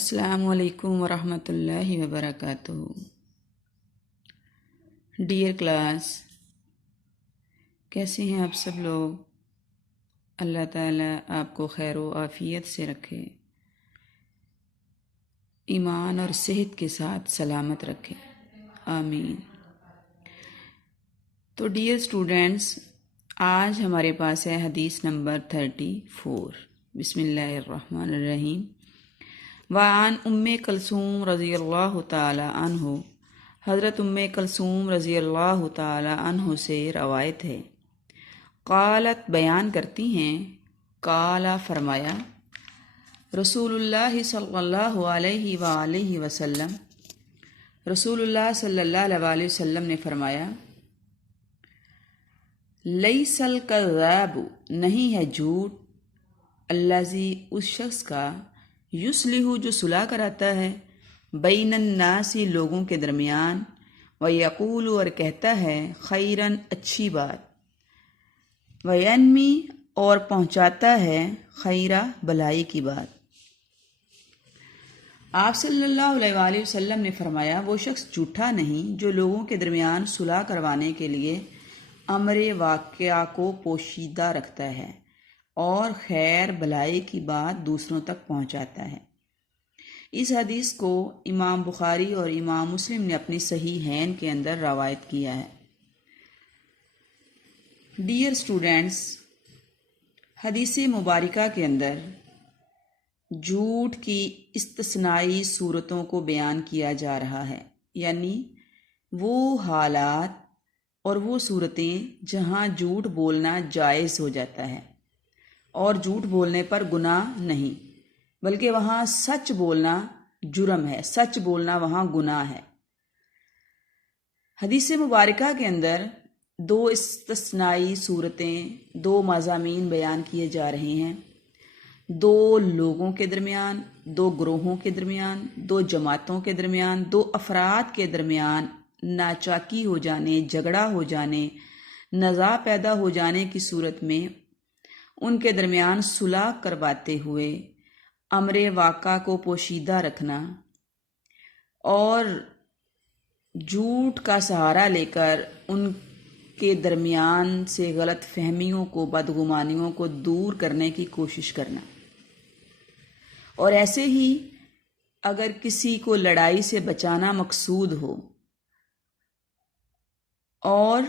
السلام علیکم ورحمۃ اللہ وبرکاتہ۔ ڈیئر کلاس، کیسے ہیں آپ سب لوگ؟ اللہ تعالیٰ آپ کو خیر و عافیت سے رکھے، ایمان اور صحت کے ساتھ سلامت رکھے، آمین۔ تو ڈیئر اسٹوڈینٹس، آج ہمارے پاس ہے حدیث نمبر 34۔ بسم اللہ الرحمن الرحیم۔ وعن ام کلثوم رضی اللہ تعالی عنہ، حضرت ام کلثوم رضی اللہ تعالی عنہ سے روایت ہے، قالت بیان کرتی ہیں، قالا فرمایا، رسول اللہ صلی اللہ علیہ وآلہ وسلم، رسول اللہ صلی اللہ علیہ وسلم نے فرمایا، لیس الکذاب، نہیں ہے جھوٹ، الذی، اس شخص کا، یصلح، جو صلح کراتا ہے، بین الناس، لوگوں کے درمیان، ویقول، اور کہتا ہے، خیراً، اچھی بات، وینمی، اور پہنچاتا ہے، خیرہ، بھلائی کی بات۔ آپ صلی اللہ علیہ وآلہ وسلم نے فرمایا، وہ شخص جھوٹا نہیں جو لوگوں کے درمیان صلح کروانے کے لیے امر واقعہ کو پوشیدہ رکھتا ہے اور خیر بھلائی کی بات دوسروں تک پہنچاتا ہے۔ اس حدیث کو امام بخاری اور امام مسلم نے اپنی صحیحین کے اندر روایت کیا ہے۔ ڈیئر اسٹوڈینٹس، حدیث مبارکہ کے اندر جھوٹ کی استثنائی صورتوں کو بیان کیا جا رہا ہے، یعنی وہ حالات اور وہ صورتیں جہاں جھوٹ بولنا جائز ہو جاتا ہے اور جھوٹ بولنے پر گناہ نہیں، بلکہ وہاں سچ بولنا جرم ہے، سچ بولنا وہاں گناہ ہے۔ حدیث مبارکہ کے اندر دو استثنائی صورتیں، دو مضامین بیان کیے جا رہے ہیں، دو لوگوں کے درمیان، دو گروہوں کے درمیان، دو جماعتوں کے درمیان، دو افراد کے درمیان ناچاکی ہو جانے، جھگڑا ہو جانے، نزاع پیدا ہو جانے کی صورت میں ان کے درمیان صلح کرواتے ہوئے امر واقعہ کو پوشیدہ رکھنا اور جھوٹ کا سہارا لے کر ان کے درمیان سے غلط فہمیوں کو، بدگمانیوں کو دور کرنے کی کوشش کرنا۔ اور ایسے ہی اگر کسی کو لڑائی سے بچانا مقصود ہو اور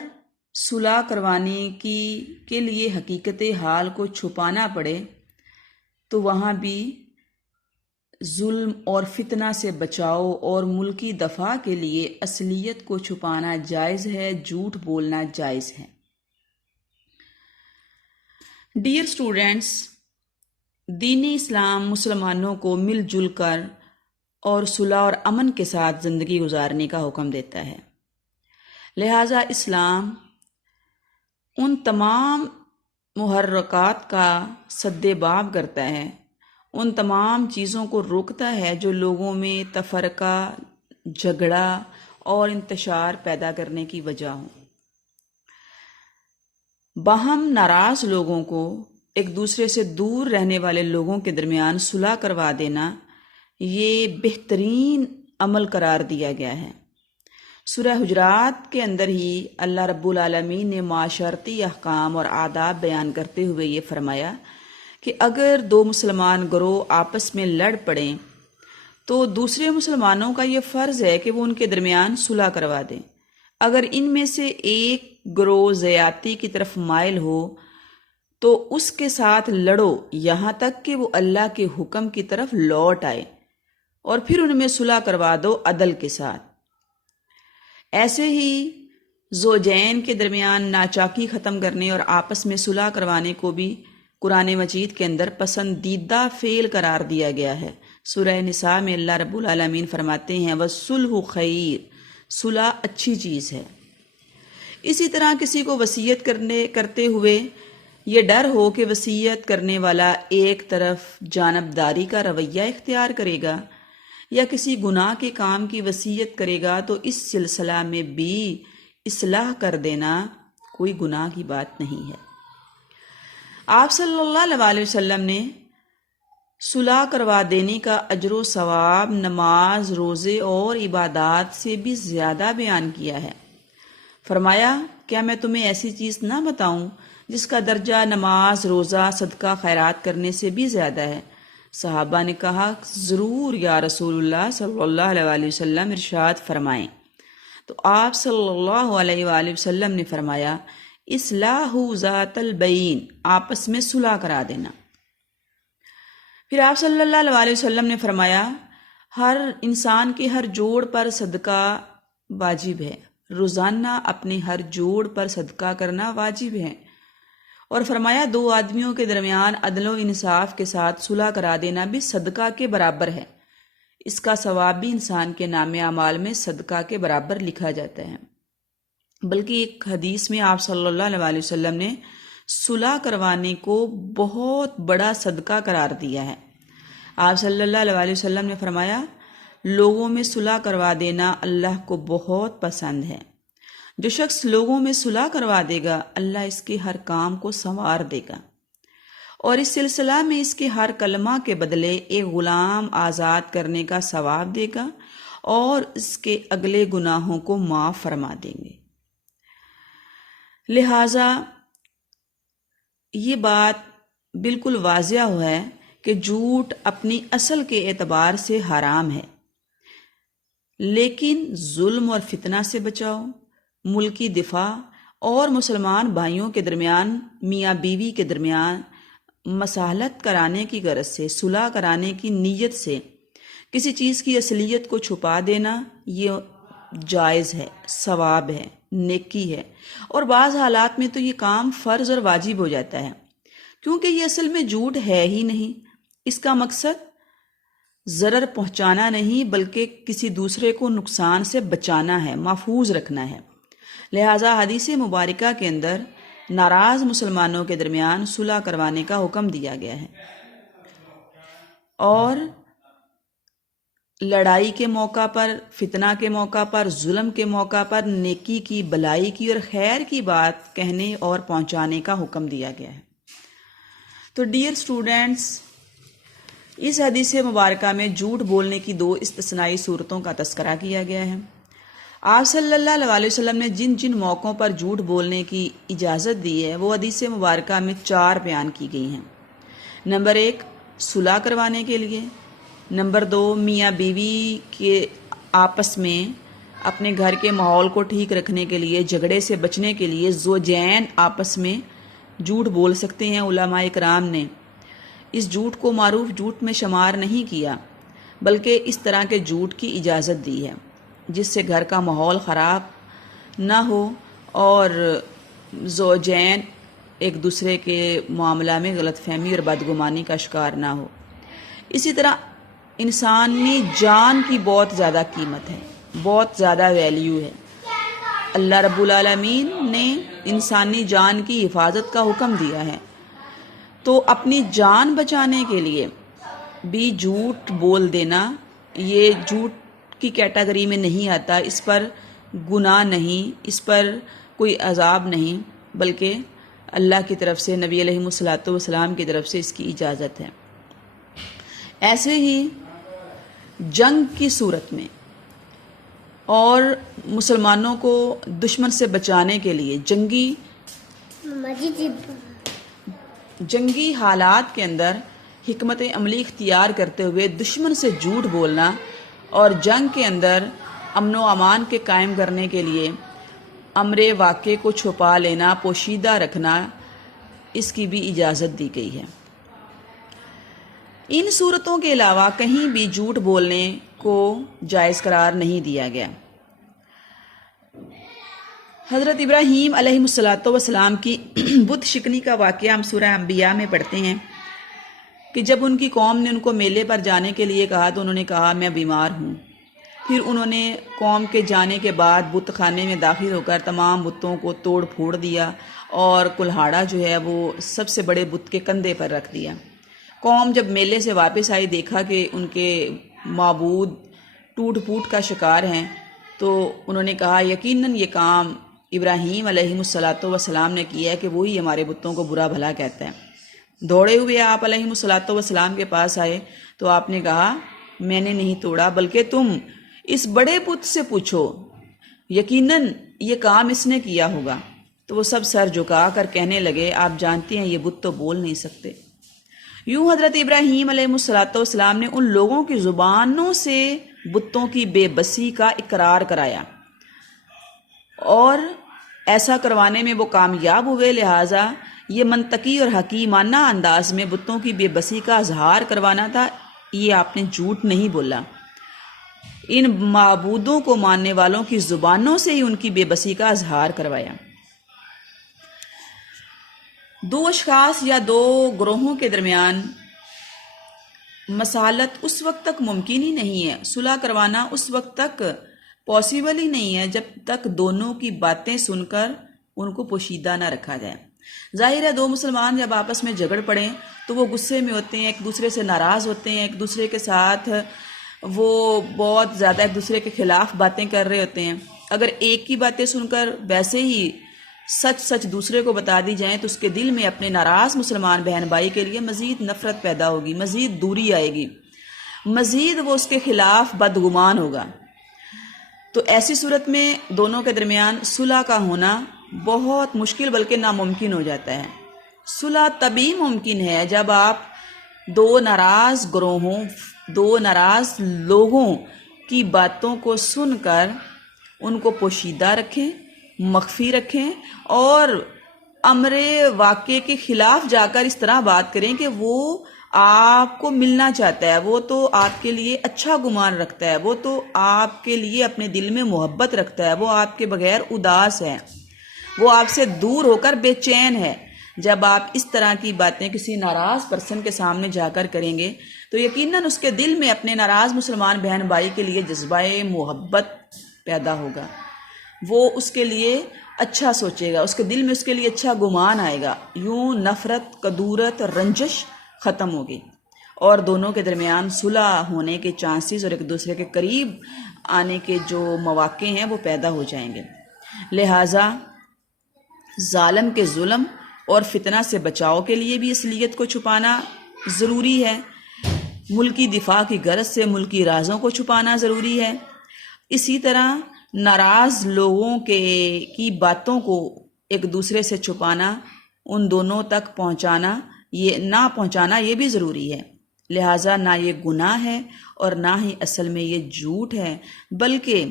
صلح کروانے کے لیے حقیقت حال کو چھپانا پڑے تو وہاں بھی ظلم اور فتنہ سے بچاؤ اور ملکی دفاع کے لیے اصلیت کو چھپانا جائز ہے، جھوٹ بولنا جائز ہے۔ ڈیئر اسٹوڈینٹس، دین اسلام مسلمانوں کو مل جل کر اور صلح اور امن کے ساتھ زندگی گزارنے کا حکم دیتا ہے، لہٰذا اسلام ان تمام محرکات کا سد باب کرتا ہے، ان تمام چیزوں کو روکتا ہے جو لوگوں میں تفرقہ، جھگڑا اور انتشار پیدا کرنے کی وجہ ہوں۔ باہم ناراض لوگوں کو، ایک دوسرے سے دور رہنے والے لوگوں کے درمیان صلح کروا دینا، یہ بہترین عمل قرار دیا گیا ہے۔ سورہ حجرات کے اندر ہی اللہ رب العالمین نے معاشرتی احکام اور آداب بیان کرتے ہوئے یہ فرمایا کہ اگر دو مسلمان گروہ آپس میں لڑ پڑیں تو دوسرے مسلمانوں کا یہ فرض ہے کہ وہ ان کے درمیان صلح کروا دیں۔ اگر ان میں سے ایک گروہ زیادتی کی طرف مائل ہو تو اس کے ساتھ لڑو یہاں تک کہ وہ اللہ کے حکم کی طرف لوٹ آئے، اور پھر ان میں صلح کروا دو عدل کے ساتھ۔ ایسے ہی زوجین کے درمیان ناچاکی ختم کرنے اور آپس میں صلح کروانے کو بھی قرآن مجید کے اندر پسندیدہ فعل قرار دیا گیا ہے۔ سورہ نساء میں اللہ رب العالمین فرماتے ہیں، وَالصُّلْحُ خَيْرٌ، صلح اچھی چیز ہے۔ اسی طرح کسی کو وصیت کرتے ہوئے یہ ڈر ہو کہ وصیت کرنے والا ایک طرف جانبداری کا رویہ اختیار کرے گا یا کسی گناہ کے کام کی وصیت کرے گا تو اس سلسلہ میں بھی اصلاح کر دینا کوئی گناہ کی بات نہیں ہے۔ آپ صلی اللہ علیہ وسلم نے صلح کروا دینے کا اجر و ثواب نماز، روزے اور عبادات سے بھی زیادہ بیان کیا ہے۔ فرمایا، کیا میں تمہیں ایسی چیز نہ بتاؤں جس کا درجہ نماز، روزہ، صدقہ، خیرات کرنے سے بھی زیادہ ہے؟ صحابہ نے کہا، ضرور یا رسول اللہ صلی اللہ علیہ وآلہ وسلم، ارشاد فرمائیں۔ تو آپ صلی اللہ علیہ وآلہ وسلم نے فرمایا، اصلاح ذات البین، آپس میں صلح کرا دینا۔ پھر آپ صلی اللہ علیہ وآلہ وسلم نے فرمایا، ہر انسان کے ہر جوڑ پر صدقہ واجب ہے، روزانہ اپنے ہر جوڑ پر صدقہ کرنا واجب ہے۔ اور فرمایا، دو آدمیوں کے درمیان عدل و انصاف کے ساتھ صلح کرا دینا بھی صدقہ کے برابر ہے، اس کا ثواب بھی انسان کے نام اعمال میں صدقہ کے برابر لکھا جاتا ہے۔ بلکہ ایک حدیث میں آپ صلی اللہ علیہ وآلہ وسلم نے صلح کروانے کو بہت بڑا صدقہ قرار دیا ہے۔ آپ صلی اللہ علیہ وآلہ وسلم نے فرمایا، لوگوں میں صلح کروا دینا اللہ کو بہت پسند ہے۔ جو شخص لوگوں میں صلح کروا دے گا، اللہ اس کے ہر کام کو سنوار دے گا، اور اس سلسلہ میں اس کے ہر کلمہ کے بدلے ایک غلام آزاد کرنے کا ثواب دے گا، اور اس کے اگلے گناہوں کو معاف فرما دیں گے۔ لہٰذا یہ بات بالکل واضح ہوا ہے کہ جھوٹ اپنی اصل کے اعتبار سے حرام ہے، لیکن ظلم اور فتنہ سے بچاؤ، ملکی دفاع اور مسلمان بھائیوں کے درمیان، میاں بیوی کے درمیان مصالحت کرانے کی غرض سے، صلح کرانے کی نیت سے کسی چیز کی اصلیت کو چھپا دینا، یہ جائز ہے، ثواب ہے، نیکی ہے، اور بعض حالات میں تو یہ کام فرض اور واجب ہو جاتا ہے، کیونکہ یہ اصل میں جھوٹ ہے ہی نہیں۔ اس کا مقصد ضرر پہنچانا نہیں، بلکہ کسی دوسرے کو نقصان سے بچانا ہے، محفوظ رکھنا ہے۔ لہٰذا حدیث مبارکہ کے اندر ناراض مسلمانوں کے درمیان صلح کروانے کا حکم دیا گیا ہے، اور لڑائی کے موقع پر، فتنہ کے موقع پر، ظلم کے موقع پر نیکی کی، بلائی کی اور خیر کی بات کہنے اور پہنچانے کا حکم دیا گیا ہے۔ تو ڈیئر اسٹوڈینٹس، اس حدیث مبارکہ میں جھوٹ بولنے کی دو استثنائی صورتوں کا تذکرہ کیا گیا ہے۔ آپ صلی اللہ علیہ وسلم نے جن جن موقعوں پر جھوٹ بولنے کی اجازت دی ہے، وہ حدیث مبارکہ میں 4 بیان کی گئی ہیں۔ نمبر 1، صلح کروانے کے لیے۔ نمبر 2، میاں بیوی کے آپس میں اپنے گھر کے ماحول کو ٹھیک رکھنے کے لیے، جھگڑے سے بچنے کے لیے زوجین آپس میں جھوٹ بول سکتے ہیں۔ علماء کرام نے اس جھوٹ کو معروف جھوٹ میں شمار نہیں کیا، بلکہ اس طرح کے جھوٹ کی اجازت دی ہے جس سے گھر کا ماحول خراب نہ ہو اور زوجین ایک دوسرے کے معاملہ میں غلط فہمی اور بدگمانی کا شکار نہ ہو۔ اسی طرح انسانی جان کی بہت زیادہ قیمت ہے، بہت زیادہ ویلیو ہے۔ اللہ رب العالمین نے انسانی جان کی حفاظت کا حکم دیا ہے، تو اپنی جان بچانے کے لیے بھی جھوٹ بول دینا یہ جھوٹ کی کیٹیگری میں نہیں آتا، اس پر گناہ نہیں، اس پر کوئی عذاب نہیں، بلکہ اللہ کی طرف سے، نبی علیہ الصلوۃ والسلام کی طرف سے اس کی اجازت ہے۔ ایسے ہی جنگ کی صورت میں اور مسلمانوں کو دشمن سے بچانے کے لیے جنگی حالات کے اندر حکمت عملی اختیار کرتے ہوئے دشمن سے جھوٹ بولنا اور جنگ کے اندر امن و امان کے قائم کرنے کے لیے امر واقع کو چھپا لینا، پوشیدہ رکھنا، اس کی بھی اجازت دی گئی ہے۔ ان صورتوں کے علاوہ کہیں بھی جھوٹ بولنے کو جائز قرار نہیں دیا گیا۔ حضرت ابراہیم علیہ السلام کی بت شکنی کا واقعہ ہم سورہ انبیاء میں پڑھتے ہیں کہ جب ان کی قوم نے ان کو میلے پر جانے کے لیے کہا تو انہوں نے کہا میں بیمار ہوں۔ پھر انہوں نے قوم کے جانے کے بعد بت خانے میں داخل ہو کر تمام بتوں کو توڑ پھوڑ دیا اور کلہاڑا جو ہے وہ سب سے بڑے بت کے کندھے پر رکھ دیا۔ قوم جب میلے سے واپس آئی، دیکھا کہ ان کے معبود ٹوٹ پھوٹ کا شکار ہیں، تو انہوں نے کہا یقیناً یہ کام ابراہیم علیہ السلام نے کیا ہے کہ وہی ہمارے بتوں کو برا بھلا کہتا ہے۔ دوڑے ہوئے آپ علیہ السلام کے پاس آئے تو آپ نے کہا میں نے نہیں توڑا، بلکہ تم اس بڑے بت سے پوچھو، یقیناً یہ کام اس نے کیا ہوگا۔ تو وہ سب سر جھکا کر کہنے لگے آپ جانتے ہیں یہ بت تو بول نہیں سکتے۔ یوں حضرت ابراہیم علیہ السلام نے ان لوگوں کی زبانوں سے بتوں کی بے بسی کا اقرار کرایا، اور ایسا کروانے میں وہ کامیاب ہوئے، لہٰذا یہ منطقی اور حکیمانہ انداز میں بتوں کی بے بسی کا اظہار کروانا تھا، یہ آپ نے جھوٹ نہیں بولا۔ ان معبودوں کو ماننے والوں کی زبانوں سے ہی ان کی بے بسی کا اظہار کروایا۔ دو اشخاص یا دو گروہوں کے درمیان مصالحت اس وقت تک ممکن ہی نہیں ہے، صلح کروانا اس وقت تک پاسبل ہی نہیں ہے جب تک دونوں کی باتیں سن کر ان کو پوشیدہ نہ رکھا جائے۔ ظاہر ہے دو مسلمان جب آپس میں جھگڑ پڑیں تو وہ غصے میں ہوتے ہیں، ایک دوسرے سے ناراض ہوتے ہیں، ایک دوسرے کے ساتھ وہ بہت زیادہ ایک دوسرے کے خلاف باتیں کر رہے ہوتے ہیں۔ اگر ایک کی باتیں سن کر ویسے ہی سچ دوسرے کو بتا دی جائیں تو اس کے دل میں اپنے ناراض مسلمان بہن بھائی کے لیے مزید نفرت پیدا ہوگی، مزید دوری آئے گی، مزید وہ اس کے خلاف بدگمان ہوگا۔ تو ایسی صورت میں دونوں کے درمیان صلح کا ہونا بہت مشکل بلکہ ناممکن ہو جاتا ہے۔ صلح تبھی ممکن ہے جب آپ دو ناراض گروہوں، دو ناراض لوگوں کی باتوں کو سن کر ان کو پوشیدہ رکھیں، مخفی رکھیں، اور امر واقع کے خلاف جا کر اس طرح بات کریں کہ وہ آپ کو ملنا چاہتا ہے، وہ تو آپ کے لیے اچھا گمان رکھتا ہے، وہ تو آپ کے لیے اپنے دل میں محبت رکھتا ہے، وہ آپ کے بغیر اداس ہے، وہ آپ سے دور ہو کر بے چین ہے۔ جب آپ اس طرح کی باتیں کسی ناراض پرسن کے سامنے جا کر کریں گے تو یقیناً اس کے دل میں اپنے ناراض مسلمان بہن بھائی کے لیے جذبہ محبت پیدا ہوگا، وہ اس کے لیے اچھا سوچے گا، اس کے دل میں اس کے لیے اچھا گمان آئے گا، یوں نفرت، کدورت، رنجش ختم ہوگی، اور دونوں کے درمیان صلح ہونے کے چانسز اور ایک دوسرے کے قریب آنے کے جو مواقع ہیں وہ پیدا ہو جائیں گے۔ لہٰذا ظالم کے ظلم اور فتنہ سے بچاؤ کے لیے بھی اصلیت کو چھپانا ضروری ہے، ملکی دفاع کی غرض سے ملکی رازوں کو چھپانا ضروری ہے، اسی طرح ناراض لوگوں کی باتوں کو ایک دوسرے سے چھپانا، ان دونوں تک پہنچانا یہ بھی ضروری ہے۔ لہٰذا نہ یہ گناہ ہے اور نہ ہی اصل میں یہ جھوٹ ہے، بلکہ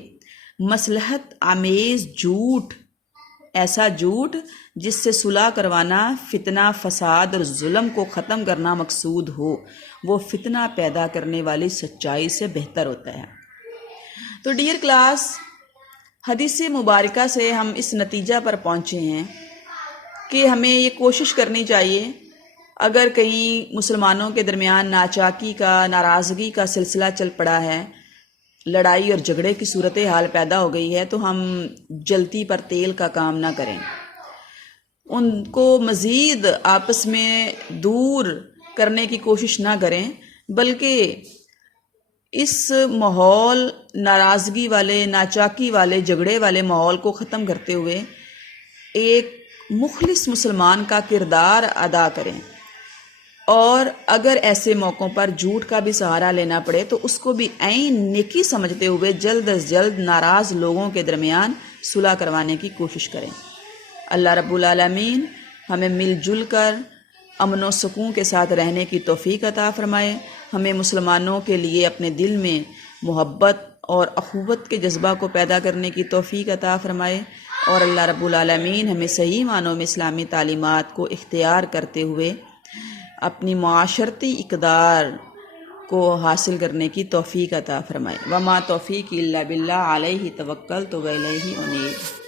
مصلحت آمیز جھوٹ، ایسا جھوٹ جس سے صلح کروانا، فتنہ، فساد اور ظلم کو ختم کرنا مقصود ہو، وہ فتنہ پیدا کرنے والی سچائی سے بہتر ہوتا ہے۔ تو ڈیئر کلاس، حدیث مبارکہ سے ہم اس نتیجہ پر پہنچے ہیں کہ ہمیں یہ کوشش کرنی چاہیے، اگر کہیں مسلمانوں کے درمیان ناچاکی کا، ناراضگی کا سلسلہ چل پڑا ہے، لڑائی اور جھگڑے کی صورتحال پیدا ہو گئی ہے، تو ہم جلتی پر تیل کا کام نہ کریں، ان کو مزید آپس میں دور کرنے کی کوشش نہ کریں، بلکہ اس ماحول، ناراضگی والے، ناچاکی والے، جھگڑے والے ماحول کو ختم کرتے ہوئے ایک مخلص مسلمان کا کردار ادا کریں، اور اگر ایسے موقعوں پر جھوٹ کا بھی سہارا لینا پڑے تو اس کو بھی عین نیکی سمجھتے ہوئے جلد از جلد ناراض لوگوں کے درمیان صلح کروانے کی کوشش کریں۔ اللہ رب العالمین ہمیں مل جل کر امن و سکون کے ساتھ رہنے کی توفیق عطا فرمائے، ہمیں مسلمانوں کے لیے اپنے دل میں محبت اور اخوت کے جذبہ کو پیدا کرنے کی توفیق عطا فرمائے، اور اللہ رب العالمین ہمیں صحیح معنوں میں اسلامی تعلیمات کو اختیار کرتے ہوئے اپنی معاشرتی اقدار کو حاصل کرنے کی توفیق عطا فرمائے۔ وما توفیق الا باللہ، علیہ توکلت و الیہ انیب۔